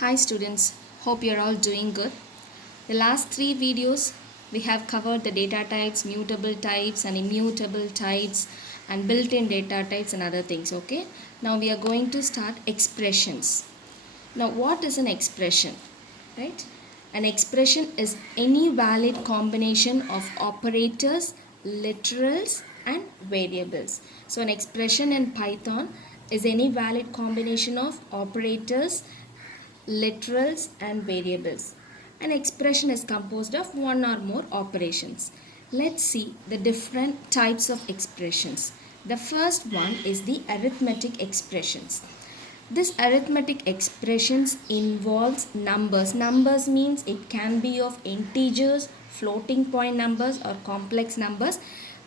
Hi students, hope you're all doing good. The last three videos we have covered the data types, mutable types and immutable types and built-in data types and other things, okay? Now we are going to start expressions. Now what is an expression, right? An expression is any valid combination of operators, literals and variables. So an expression in Python is any valid combination of operators, literals and variables. An expression is composed of one or more operations. Let's see the different types of expressions. The first one is the arithmetic expressions. This arithmetic expressions involves numbers. Numbers means it can be of integers, floating point numbers or complex numbers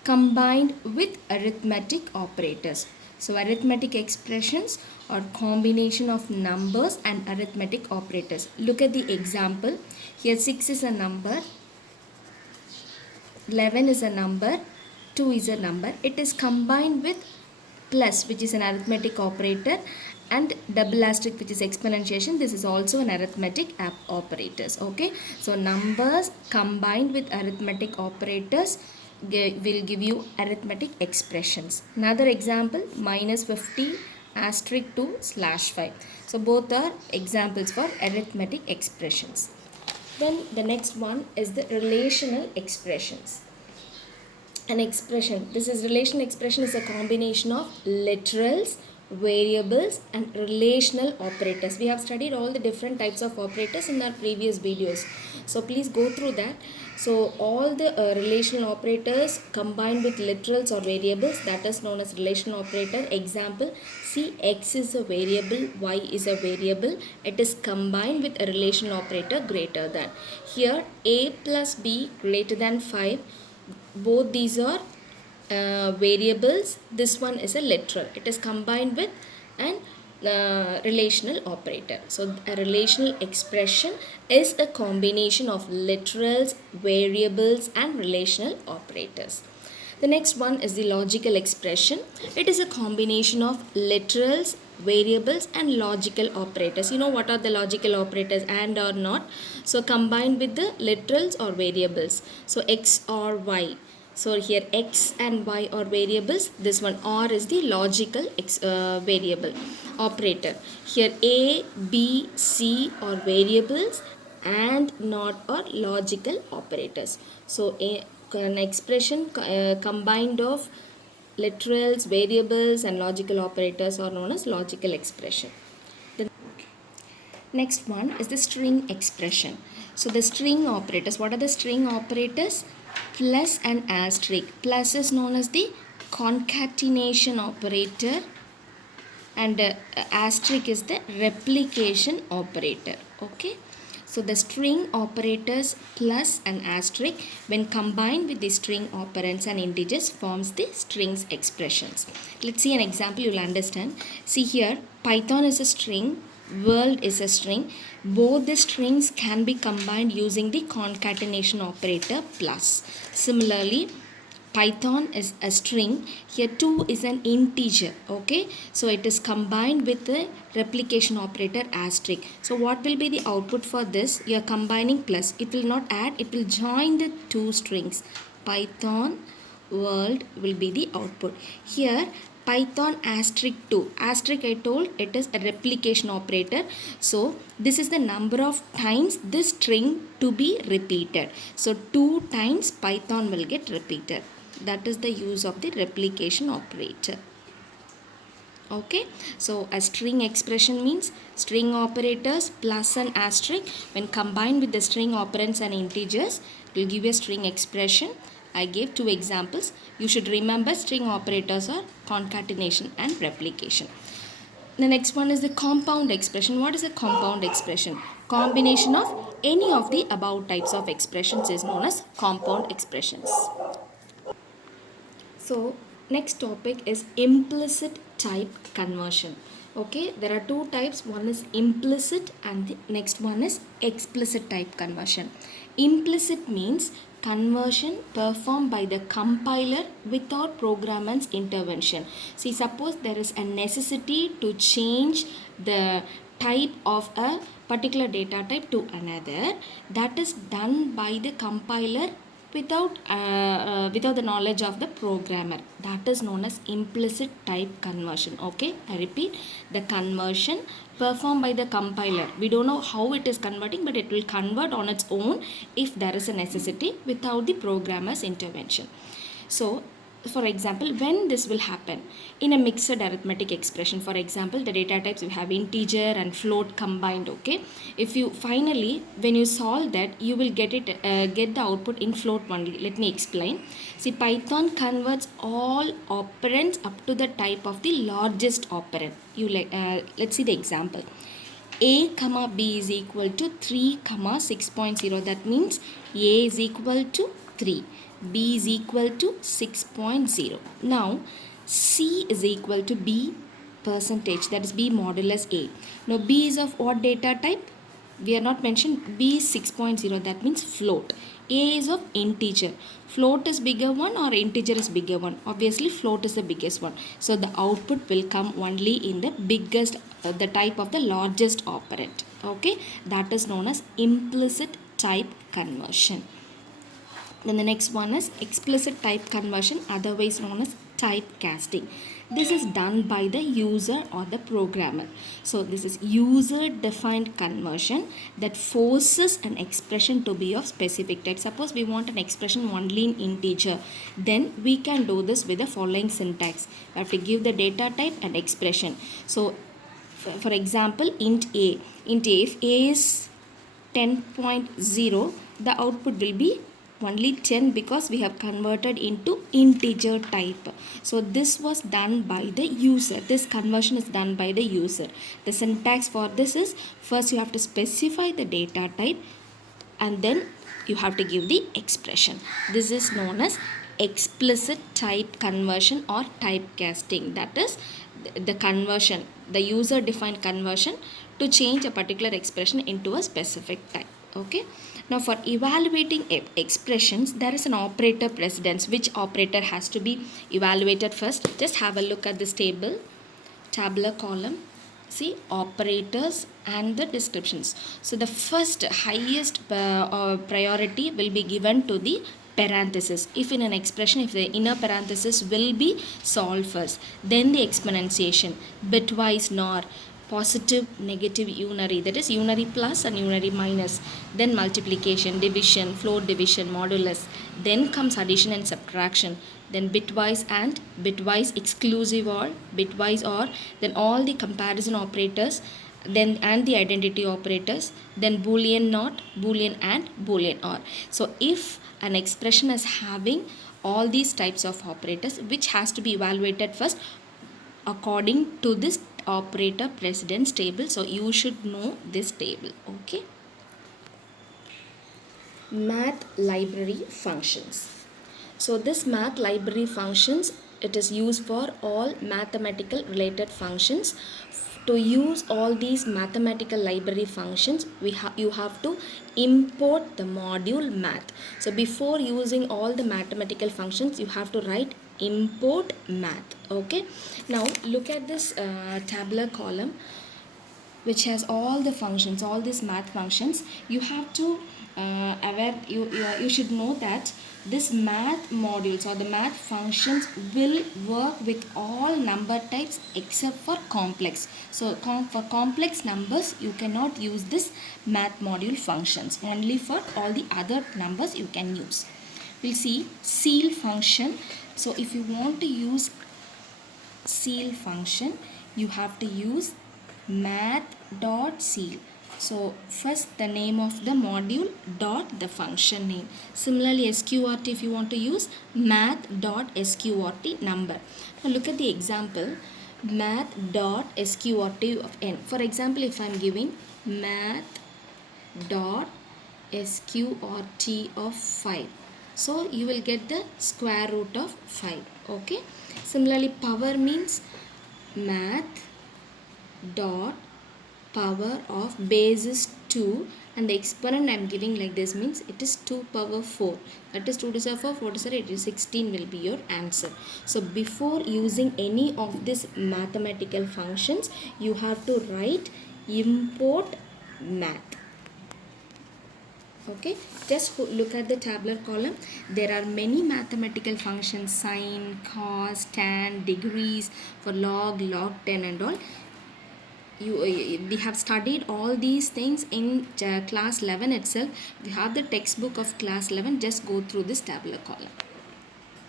combined with arithmetic operators. So arithmetic expressions are combination of numbers and arithmetic operators. Look at the example. Here 6 is a number, 11 is a number, 2 is a number. It is combined with plus, which is an arithmetic operator, and double asterisk, which is exponentiation. This is also an arithmetic operators. Okay, so numbers combined with arithmetic operators will give you arithmetic expressions. Another example, minus 50 asterisk 2 slash 5. So both are examples for arithmetic expressions. Then the next one is the relational expressions. An expression, this is relation expression, is a combination of literals, variables and relational operators. We have studied all the different types of operators in our previous videos, so please go through that. So all the relational operators combined with literals or variables, that is known as relational operator. Example, see, x is a variable, y is a variable, it is combined with a relational operator greater than. Here a plus b greater than 5, both these are variables. This one is a literal, it is combined with an relational operator. So a relational expression is a combination of literals, variables and relational operators. The next one is the logical expression. It is a combination of literals, variables and logical operators. You know what are the logical operators, and or not. So combined with the literals or variables. So x or y. So here x and y are variables. This one or is the logical variable operator. Here a, b, c are variables and not are logical operators. So an expression combined of literals, variables and logical operators are known as logical expression. The next one is the string expression. So the string operators, what are the string operators? Plus and asterisk. Plus is known as the concatenation operator and asterisk is the replication operator. Okay, so the string operators plus and asterisk, when combined with the string operands and integers, forms the strings expressions. Let's see an example, you'll understand. See here, Python is a string, world is a string. Both the strings can be combined using the concatenation operator plus. Similarly, Python is a string. Here 2 is an integer. Okay, so it is combined with the replication operator asterisk. So what will be the output for this? You are combining plus. It will not add, it will join the two strings. Python world will be the output. Here Python asterisk 2. Asterisk, I told, it is a replication operator. So this is the number of times this string to be repeated. So 2 times Python will get repeated. That is the use of the replication operator. Okay, so a string expression means string operators plus an asterisk, when combined with the string operands and integers, it will give a string expression. I gave 2 examples. You should remember string operators are concatenation and replication. The next one is the compound expression. What is a compound expression? Combination of any of the above types of expressions is known as compound expressions. So next topic is implicit type conversion. Okay, there are 2 types. One is implicit and the next one is explicit type conversion. Implicit means conversion performed by the compiler without programmer's intervention. See, suppose there is a necessity to change the type of a particular data type to another, that is done by the compiler without the knowledge of the programmer. That is known as implicit type conversion. Okay, I repeat, the conversion performed by the compiler. We don't know how it is converting, but it will convert on its own if there is a necessity without the programmer's intervention. So for example, when this will happen in a mixed arithmetic expression, for example, the data types, we have integer and float combined. Okay, if you finally, when you solve that, you will get the output in float only. Let me explain. See, Python converts all operands up to the type of the largest operand. Let's see the example. A comma B is equal to 3 comma 6.0. That means A is equal to 3, B is equal to 6.0. Now C is equal to B percentage, that is B modulus A. Now B is of what data type? We are not mentioned. B is 6.0, that means float. A is of integer. Float is bigger one or integer is bigger one? Obviously float is the biggest one. So the output will come only in the biggest, the type of the largest operand. Okay, that is known as implicit type conversion. Then the next one is explicit type conversion, otherwise known as typecasting. This is done by the user or the programmer. So this is user defined conversion that forces an expression to be of specific type. Suppose we want an expression only in integer, then we can do this with the following syntax. We have to give the data type and expression. So for example, int A, if A is 10.0, the output will be only 10 because we have converted into integer type. So this was done by the user. This conversion is done by the user. The syntax for this is, first you have to specify the data type and then you have to give the expression. This is known as explicit type conversion or typecasting. That is the conversion, the user defined conversion to change a particular expression into a specific type. Okay, now for evaluating expressions, there is an operator precedence. Which operator has to be evaluated first? Just have a look at this table, tabular column. See, operators and the descriptions. So the first highest priority will be given to the parenthesis. If in an expression, if the inner parenthesis will be solved first, then the exponentiation, bitwise NOR, positive, negative, unary, that is unary plus and unary minus, then multiplication, division, float division, modulus, then comes addition and subtraction, then bitwise and bitwise exclusive or bitwise or, then all the comparison operators, then and the identity operators, then boolean not, boolean and boolean or. So if an expression is having all these types of operators, which has to be evaluated first according to this operator precedence table. So you should know this table. Okay, math library functions. So this math library functions, it is used for all mathematical related functions. To use all these mathematical library functions, you have to import the module math. So before using all the mathematical functions, you have to write import math. Okay, now look at this tabular column which has all the functions, all these math functions. You have to you should know that this math modules or the math functions will work with all number types except for complex. So for complex numbers you cannot use this math module functions. Only for all the other numbers you can use. We'll see ceil function. So if you want to use ceil function, you have to use math.ceil. So first the name of the module dot the function name. Similarly sqrt, if you want to use math.sqrt number. Now look at the example, math.sqrt of n. For example, if I am giving math.sqrt of 5, so you will get the square root of 5. Okay, similarly power means math dot power of base is 2 and the exponent I am giving like this means it is 2 power 4, that is 2 to the 4, 4 to the 8 is 16 will be your answer. So before using any of these mathematical functions, you have to write import math. Okay, just look at the tabular column. There are many mathematical functions: sine, cos, tan, degrees, for log 10 and all. We have studied all these things in class 11 itself. We have the textbook of class 11. Just go through this tabular column.